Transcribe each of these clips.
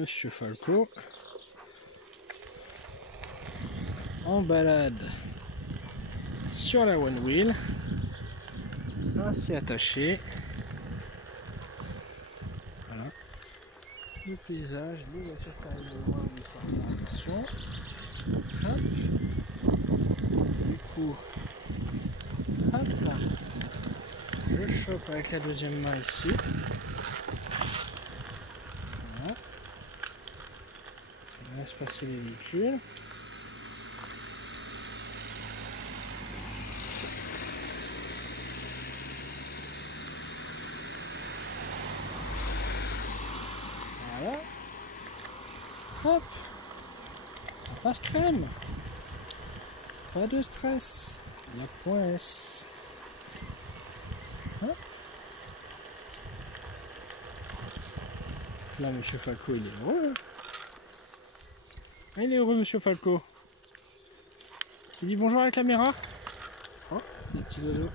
Monsieur Falco en balade sur la One Wheel, ainsi attaché. Voilà. Le paysage, les voitures qui arrivent au loin, il faut faire attention. Hop. Du coup, hop là. Je chope avec la deuxième main ici. Voilà. On laisse passer les véhicules. Voilà. Hop. Ça passe crème. Pas de stress. Il y a point S. Hein? Là, Monsieur Falco, il est heureux. Il est heureux, Monsieur Falco. Tu dis bonjour à la caméra. Oh, des petits oiseaux.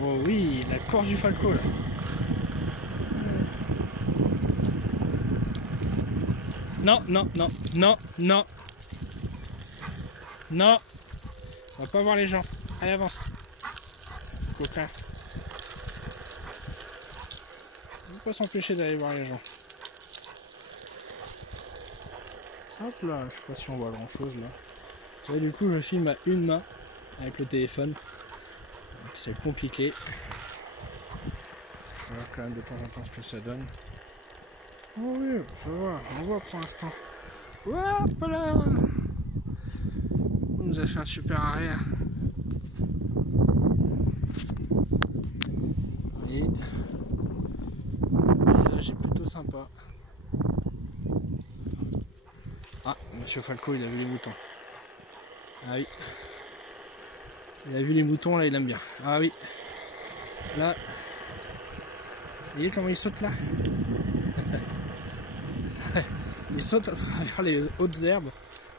Oh oui, la course du Falco là. Non, non, non, non, non. Non. On va pas voir les gens. Allez, avance. Coquin. On ne peut pas s'empêcher d'aller voir les gens. Hop là, je sais pas si on voit grand chose là. Et du coup, je filme à une main avec le téléphone. C'est compliqué. Je vais voir quand même de temps en temps ce que ça donne. Oh oui, ça va, on voit pour l'instant. Hop là! On nous a fait un super arrière. Et le paysage est plutôt sympa. Ah, Monsieur Falco, il a vu les moutons. Ah oui. Il a vu les moutons, là, il aime bien. Ah oui. Là. Vous voyez comment il saute là? Il saute à travers les hautes herbes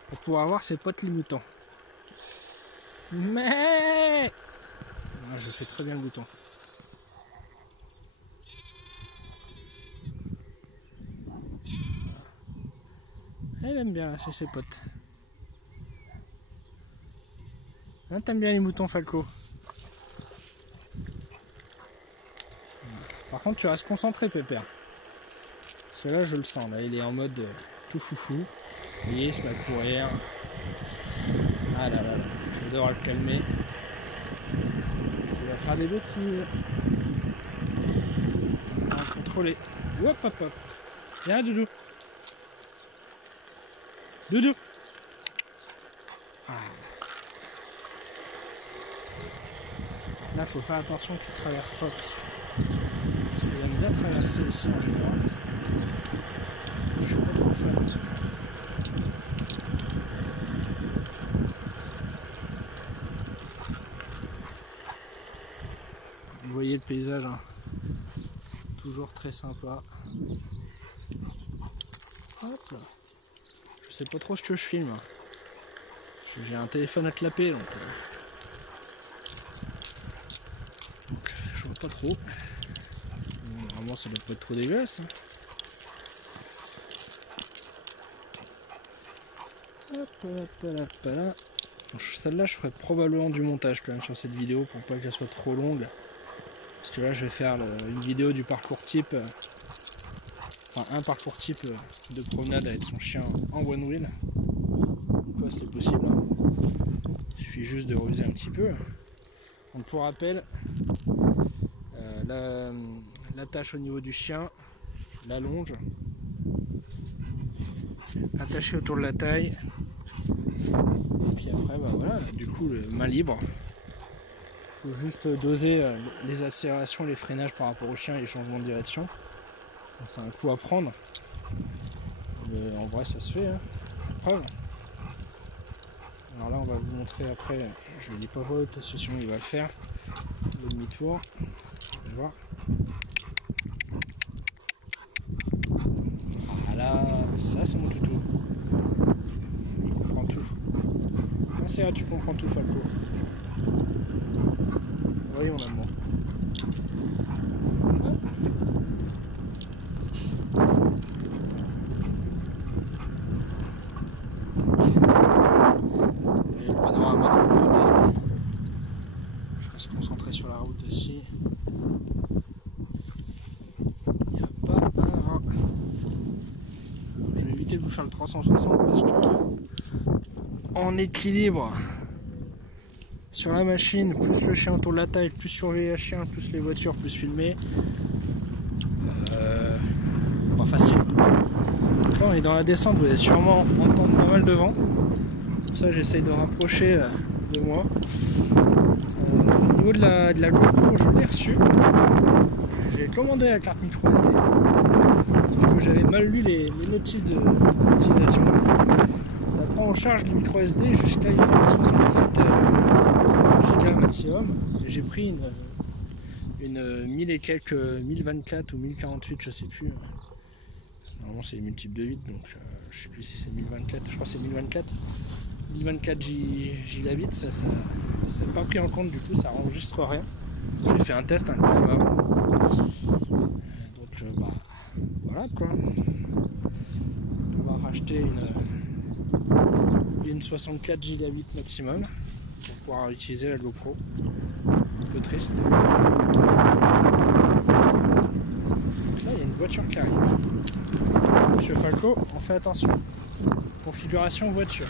pour pouvoir voir ses potes les moutons. Mais ah, je fais très bien le mouton. Elle aime bien chez ses potes. Hein, t'aimes bien les moutons, Falco? Par contre, tu restes concentré, Pépère. Parce que là, je le sens. Là, il est en mode tout foufou. Vous voyez, il se met à courir. Ah là là là. Je vais devoir le calmer. Il va faire des bêtises. Il va falloir contrôler. Hop, hop, hop. Viens, Doudou. Doudou. Ah. Là, il faut faire attention que tu ne traverses pas. Parce qu'il aime bien traverser ici en général. Je suis pas trop fan. Vous voyez le paysage, hein. Toujours très sympa. Hop là. Je sais pas trop ce que je filme. J'ai un téléphone à clapper donc je vois pas trop. Normalement ça doit pas être trop dégueulasse. Hein. Hop là, hop là. Celle-là je ferai probablement du montage quand même sur cette vidéo pour pas qu'elle soit trop longue. Parce que là je vais faire une vidéo du parcours type. Enfin un parcours type de promenade avec son chien en one wheel. Donc c'est possible. Hein. Il suffit juste de ruser un petit peu. Donc pour rappel, l'attache au niveau du chien, la longe, attaché autour de la taille. Et puis après, bah voilà, du coup, main libre. Il faut juste doser les accélérations, les freinages par rapport au chien et les changements de direction. C'est un coup à prendre. Mais en vrai, ça se fait. Hein. Preuve. Alors là, on va vous montrer après. Je ne dis pas votre session, il va le faire. Le demi-tour. On va voir. Voilà, ça c'est mon toutou. Il comprend tout. Ah, c'est vrai, tu comprends tout, Falco. Oui, mon amour. va se concentrer sur la route aussi. Il n'y a pas un rat. Je vais éviter de vous faire le 360 parce que en équilibre sur la machine, plus le chien autour de la taille, plus surveiller la chien, plus les voitures, plus filmer. Pas facile. Là on est dans la descente, vous allez sûrement entendre pas mal de vent. Pour ça j'essaye de rapprocher de moi. Au niveau de la GoPro, je l'ai reçue. J'ai commandé la carte micro SD. Sauf que j'avais mal lu les notices d'utilisation. Ça prend en charge les micro SD jusqu'à 64 Go maximum. J'ai pris une 1000 et quelques, 1024 ou 1048, je sais plus. Normalement c'est multiple de 8, donc je sais plus si c'est 1024, je crois que c'est 1024. 1024 gigabits, ça n'est pas pris en compte, du coup ça enregistre rien. J'ai fait un test quand même avant. Donc voilà quoi. On va racheter une 64 gigabits maximum pour pouvoir utiliser la GoPro. Un peu triste. Donc là il y a une voiture qui arrive. Monsieur Falco, on fait attention. Configuration voiture.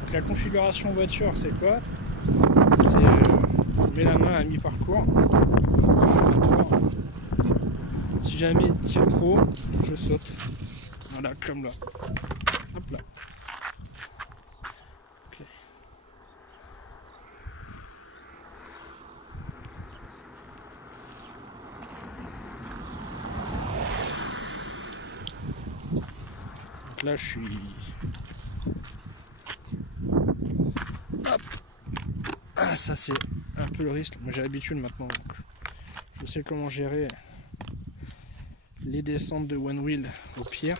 Donc la configuration voiture c'est quoi? C'est je mets la main à mi-parcours. Si jamais il tire trop, je saute. Voilà, comme là. Hop là. Okay. Donc là je suis... Hop. Ah, ça c'est un peu le risque. Moi j'ai l'habitude maintenant, donc je sais comment gérer les descentes de one wheel au pire.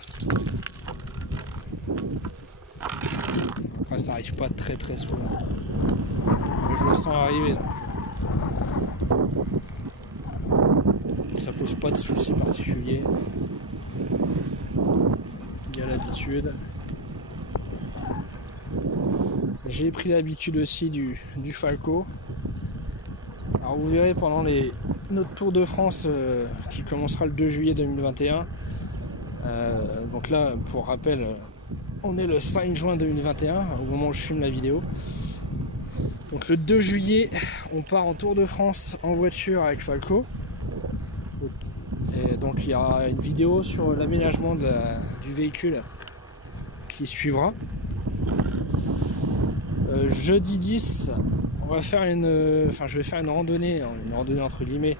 Après ça arrive pas très souvent, mais je le sens arriver, donc ça pose pas de soucis particuliers. Il y a l'habitude. J'ai pris l'habitude aussi du Falco. Alors vous verrez pendant notre Tour de France qui commencera le 2 juillet 2021. Donc là, pour rappel, on est le 5 juin 2021 au moment où je filme la vidéo. Donc le 2 juillet, on part en Tour de France en voiture avec Falco. Et donc il y aura une vidéo sur l'aménagement du véhicule qui suivra. Jeudi 10, on va faire je vais faire une randonnée entre guillemets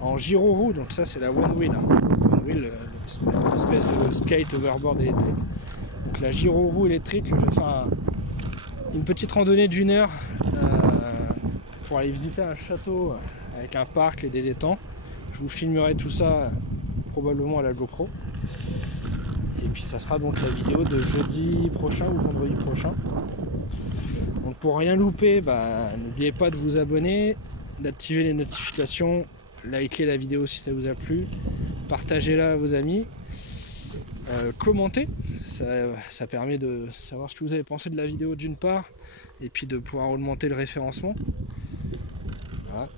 en gyro-roue. Donc ça c'est la one wheel, one wheel, espèce de skate overboard électrique. Donc la gyro-roue électrique, je vais faire une petite randonnée d'1 heure pour aller visiter un château avec un parc et des étangs. Je vous filmerai tout ça probablement à la GoPro. Et puis ça sera donc la vidéo de jeudi prochain ou vendredi prochain. Donc pour rien louper, n'oubliez pas de vous abonner, d'activer les notifications, likez la vidéo si ça vous a plu, partagez-la à vos amis, commentez, ça permet de savoir ce que vous avez pensé de la vidéo d'une part, et puis de pouvoir augmenter le référencement. Voilà.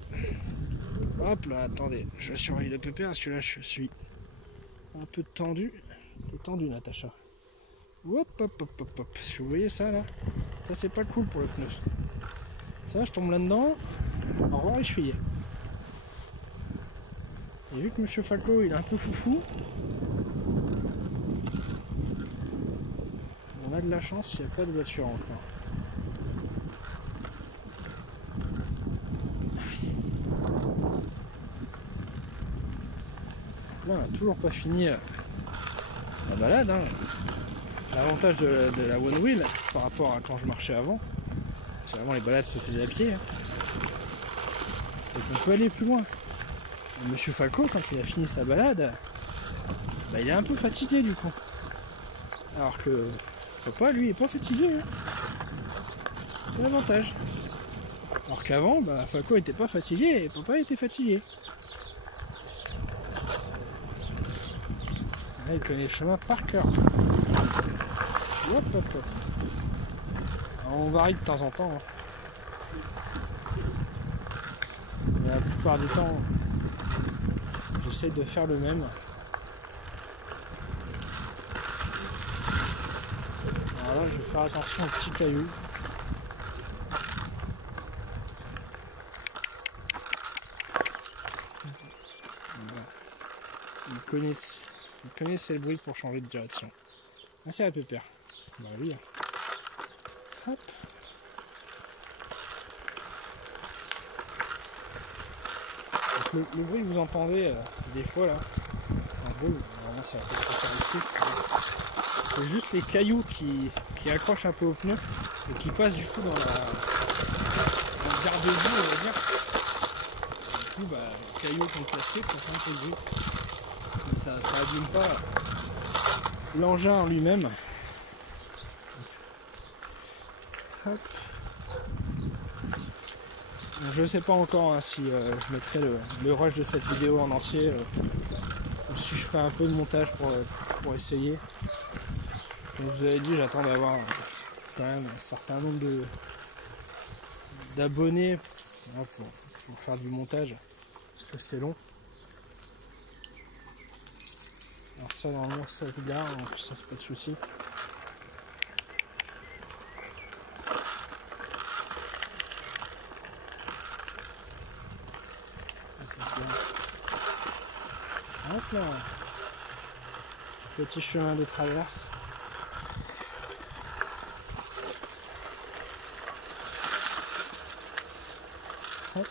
Hop là, attendez, je surveille le pépé parce que là je suis un peu tendu. T'es tendu Natacha. Hop hop hop hop hop. Si vous voyez ça là, ça c'est pas cool pour le pneu. Ça je tombe là-dedans. Au revoir les chevilles. Et vu que Monsieur Falco il est un peu foufou, on a de la chance, il n'y a pas de voiture encore. Là on n'a toujours pas fini la balade. Hein. L'avantage de la one wheel par rapport à quand je marchais avant, c'est vraiment les balades se faisaient à pied. Hein. Et on peut aller plus loin. Et Monsieur Falco, quand il a fini sa balade, il est un peu fatigué du coup. Alors que papa lui est pas fatigué. Hein. C'est l'avantage. Alors qu'avant, Falco était pas fatigué et papa était fatigué. Là, il connaît le chemin par cœur. Hop, hop, hop. On varie de temps en temps. Mais la plupart du temps, j'essaie de faire le même. Alors là, je vais faire attention aux petits cailloux. Ils connaissaient le bruit pour changer de direction. Ah, c'est la pépère. Bah oui. Hop. Donc le bruit que vous entendez des fois là, en gros, vraiment c'est la pépère ici. C'est juste les cailloux qui accrochent un peu au pneu et qui passent du coup dans le garde-boue, on va dire. Du coup, bah, les cailloux comme plastique, ça fait un peu de bruit. Mais ça abîme pas l'engin en lui-même. Hop. Je sais pas encore hein, si je mettrai le rush de cette vidéo en entier ou si je ferai un peu de montage pour essayer. Comme je vous avais dit, j'attends d'avoir quand même un certain nombre d'abonnés pour faire du montage parce que c'est long. Alors ça normalement ça se gare, donc ça c'est pas de souci. Hop là. Petit chemin de traverse. Hop.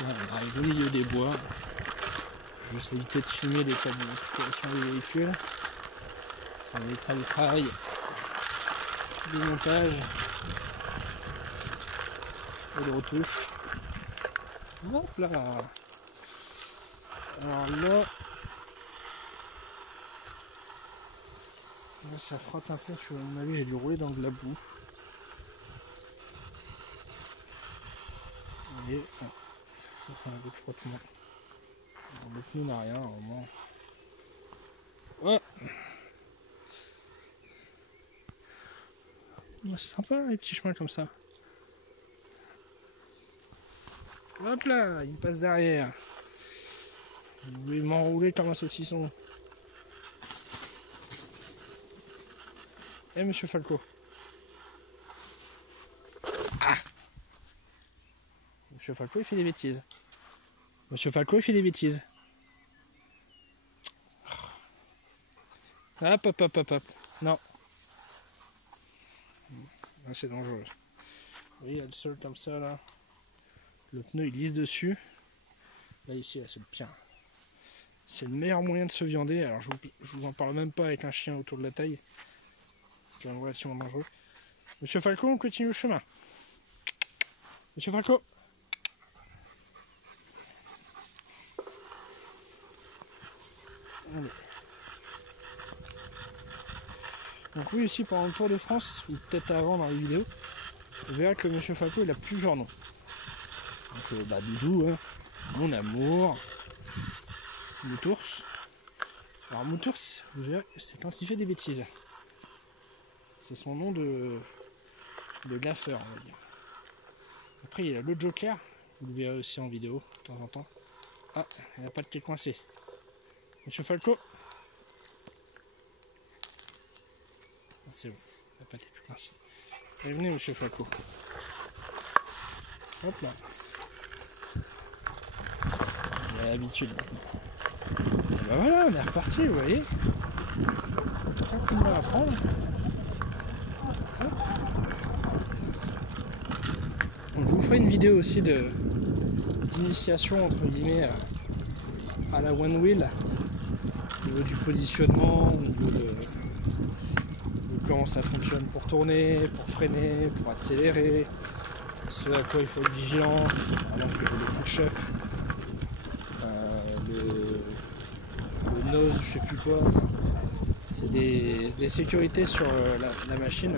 On arrive au milieu des bois. Je vais juste éviter de filmer les tables d'immatriculation des véhicules. Ça évitera le travail du montage et de retouche. Hop là. Alors là, ça frotte un peu. À mon avis, j'ai dû rouler dans de la boue. Et ça c'est un peu de frottement. Alors, le pneu n'a rien au moins. Ouais. C'est sympa les petits chemins comme ça. Hop là, il passe derrière. Vous voulez m'enrouler comme un saucisson. Eh monsieur Falco. Ah. Monsieur Falco il fait des bêtises. Monsieur Falco il fait des bêtises. Hop hop hop hop hop. Non. Là c'est dangereux. Vous voyez, il y a le sol comme ça là. Le pneu il glisse dessus. Là ici là, c'est le pire. C'est le meilleur moyen de se viander. Alors je vous en parle même pas avec un chien autour de la taille. C'est relativement dangereux. Monsieur Falco, on continue le chemin. Monsieur Falco. Allez. Donc oui, ici pendant le Tour de France, ou peut-être avant dans les vidéos, vous verrez que Monsieur Falco il a plusieurs noms. Donc bah Doudou, hein, mon amour, Moutours. Alors Moutours, vous verrez, c'est quand il fait des bêtises. C'est son nom de gaffeur, on va dire. Après il y a le Joker, vous le verrez aussi en vidéo de temps en temps. Ah, il n'y a pas de quai coincé. Monsieur Falco. C'est bon, la pâte est plus coincée. Allez, venez, monsieur Falco. Hop là. Il a l'habitude maintenant. Et bah voilà, on est reparti, vous voyez. Pas qu'on va apprendre. Hop. Donc, je vous ferai une vidéo aussi d'initiation entre guillemets à la one wheel, au niveau du positionnement, au niveau de comment ça fonctionne pour tourner, pour freiner, pour accélérer, ce à quoi il faut être vigilant, avant que le push-up, le nose, je sais plus quoi, C'est des sécurités sur la machine.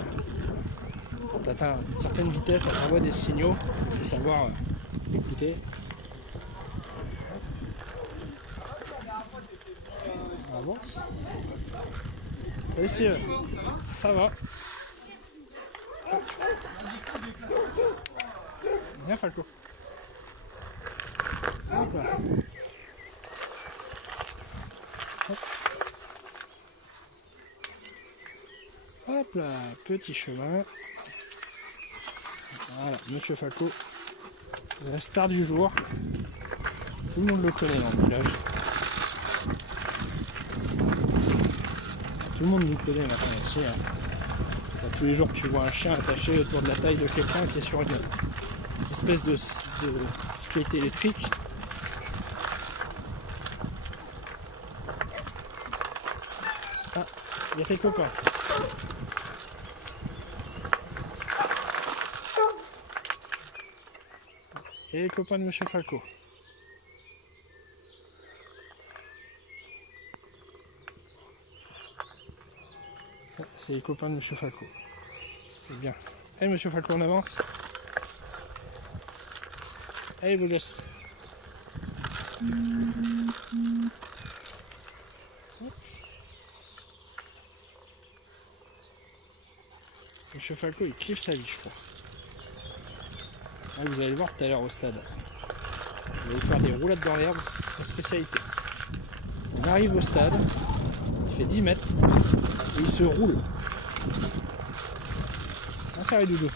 Quand tu atteins une certaine vitesse, ça t'envoie des signaux. Il faut savoir écouter. On avance. Salut Steve, ça va? Viens Falco. Hop là. Hop. Hop là, petit chemin. Voilà, Monsieur Falco, la star du jour. Tout le monde le connaît dans le village. Tout le monde nous connaît maintenant aussi. Hein. Tous les jours tu vois un chien attaché autour de la taille de quelqu'un qui est sur une espèce de skate électrique. Ah, il y a tes copains. Et les copains de Monsieur Falco. C'est les copains de Monsieur Falco. C'est bien. Allez Monsieur Falco, on avance. Allez beau gosse. Monsieur Falco il kiffe sa vie je crois. Ah, vous allez le voir tout à l'heure au stade. Il va faire des roulades dans l'herbe, c'est sa spécialité. On arrive au stade, il fait 10 mètres et il se roule. Ah ça va doudou.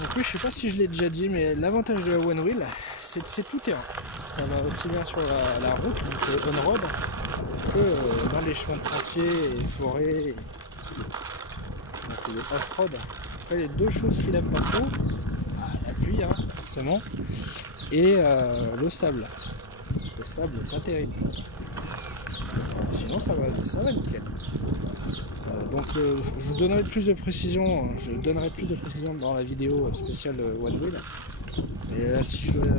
Donc oui, je sais pas si je l'ai déjà dit, mais l'avantage de la One Wheel, c'est tout terrain. Ça va aussi bien sur la route, donc on-road, que dans les chemins de sentiers et forêts, donc le off-road. Après, les deux choses qu'il aime pas trop, la pluie, hein, forcément, et le sable. Le sable, pas terrible. Sinon, ça va nickel. Donc je vous donnerai plus de précision, dans la vidéo spéciale One Wheel. Et là si je dois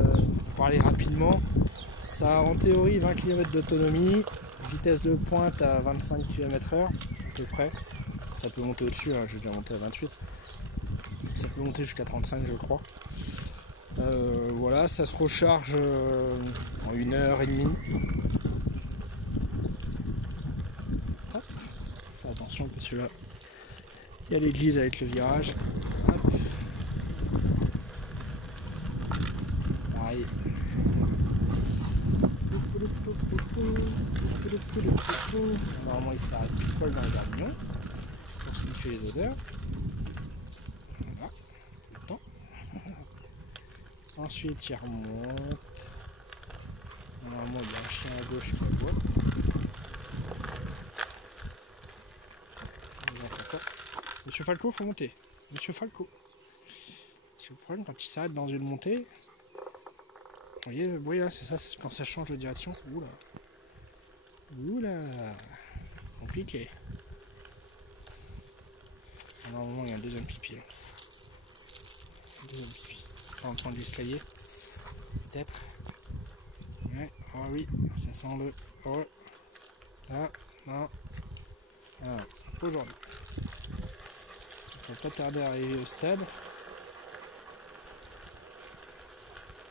parler rapidement, ça a en théorie 20 km d'autonomie, vitesse de pointe à 25 km/h à peu près. Ça peut monter au-dessus, hein, j'ai déjà monté à 28. Ça peut monter jusqu'à 35 je crois. Voilà, ça se recharge en 1h30. Fais attention parce que là il y a l'église avec le virage. Hop. Pareil. Normalement il s'arrête tout poil dans le gardien pour situer les odeurs. Voilà, le temps. Ensuite il remonte. Normalement il y a un chien à gauche qui aboie. Monsieur Falco, faut monter. Monsieur Falco. C'est le problème quand il s'arrête dans une montée. Vous voyez là, c'est ça, quand ça change de direction. Oula. Oula. Compliqué. Normalement, il y a un deuxième pipi là. Un deuxième pipi. En train de l'escalier. Peut-être. Ouais, oh oui, ça sent le. Oh. Là, non. Ah, aujourd'hui. On va pas tarder à arriver au stade.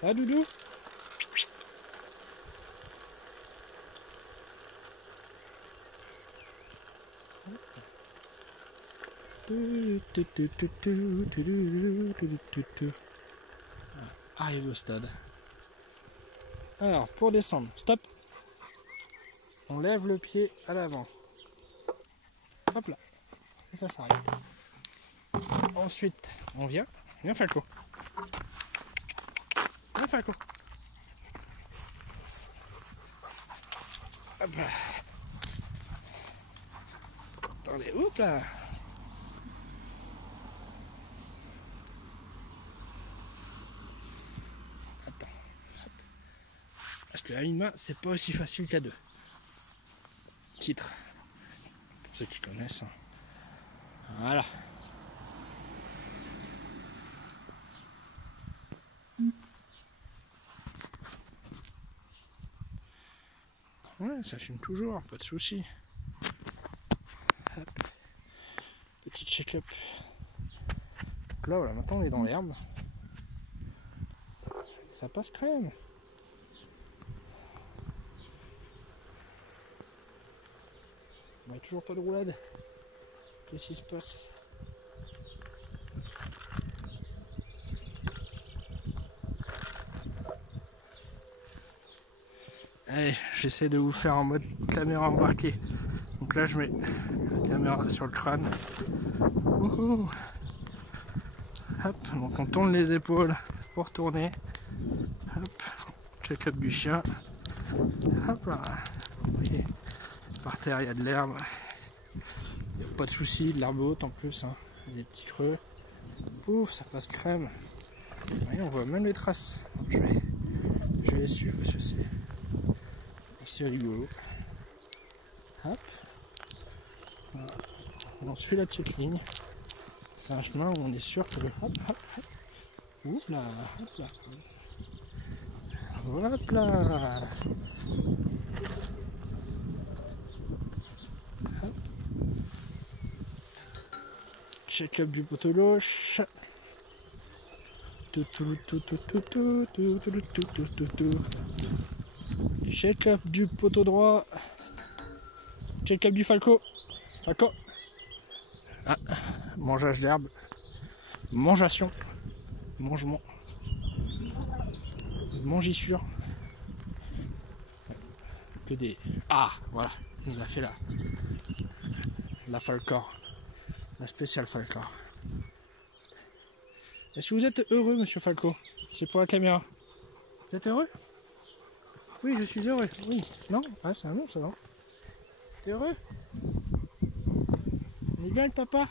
Ah doudou. Arrive au stade. Alors pour descendre, stop. On lève le pied à l'avant. Hop là. Et ça s'arrête. Ensuite, on vient. Viens Falco. Viens Falco. Hop là. Attendez, hop là. Attends. Hop. Parce que la ligne main, c'est pas aussi facile qu'à deux. Titre. ceux qui connaissent. Voilà. Ouais, ça fume toujours, pas de soucis. Hop. Petit check-up. Donc là, voilà, maintenant on est dans l'herbe. Ça passe crème. Bah, toujours pas de roulade. Qu'est-ce qui se passe? Allez, j'essaie de vous faire en mode caméra embarquée. Donc là, je mets la caméra sur le crâne. Wouhou. Hop, donc on tourne les épaules pour tourner. Hop, check-up du chien. Hop là. Vous voyez, par terre, il y a de l'herbe. Il n'y a pas de souci, de l'herbe haute en plus. Hein. Il y a des petits creux. Ouf, ça passe crème. Vous voyez, on voit même les traces. Donc, je vais les suivre parce que c'est rigolo. Hop. Voilà. On suit la petite ligne. C'est un chemin où on est sûr que... Hop, hop, hop. Ouh là, hop là. Hop là. Hop. Check-up du poteau gauche. Check-up du poteau droit. Check-up du falco. Falco. Ah, mangeage d'herbe. Mangeation. Mangement. Mangissure. Que des... Ah, voilà. Il a fait la falcor. La spéciale falcor. Est-ce que vous êtes heureux, monsieur Falco? C'est pour la caméra. Vous êtes heureux? Oui, je suis heureux. Oui. Non? Ah, c'est un nom, ça, non? T'es heureux? On est bien le papa?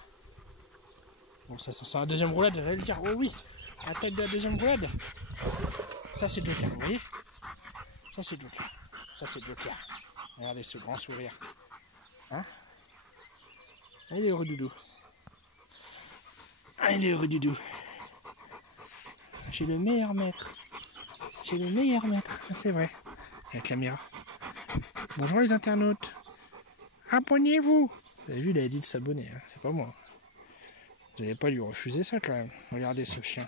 Bon, ça c'est la deuxième roulade, j'allais le dire. Oh oui, la tête de la deuxième roulade. Ça c'est Joker, vous voyez? Ça c'est Joker. Ça c'est Joker. Regardez ce grand sourire. Hein? Ah, il est heureux doudou. Ah, il est heureux doudou. J'ai le meilleur maître. J'ai le meilleur maître. C'est vrai. La caméra. Bonjour les internautes. Abonnez-vous. Vous avez vu, il avait dit de s'abonner. Hein. C'est pas moi. Vous n'allez pas lui refuser ça quand même. Regardez ce chien.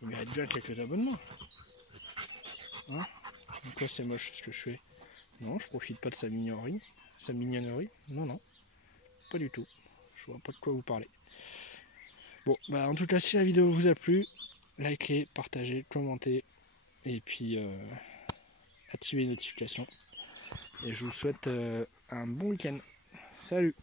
Il mérite bien quelques abonnements. Hein? Donc là c'est moche ce que je fais. Non, je profite pas de sa mignonnerie. Sa mignonnerie. Non, non. Pas du tout. Je vois pas de quoi vous parlez. Bon, bah en tout cas si la vidéo vous a plu, likez, partagez, commentez. Et puis activez les notifications. Et je vous souhaite un bon week-end. Salut!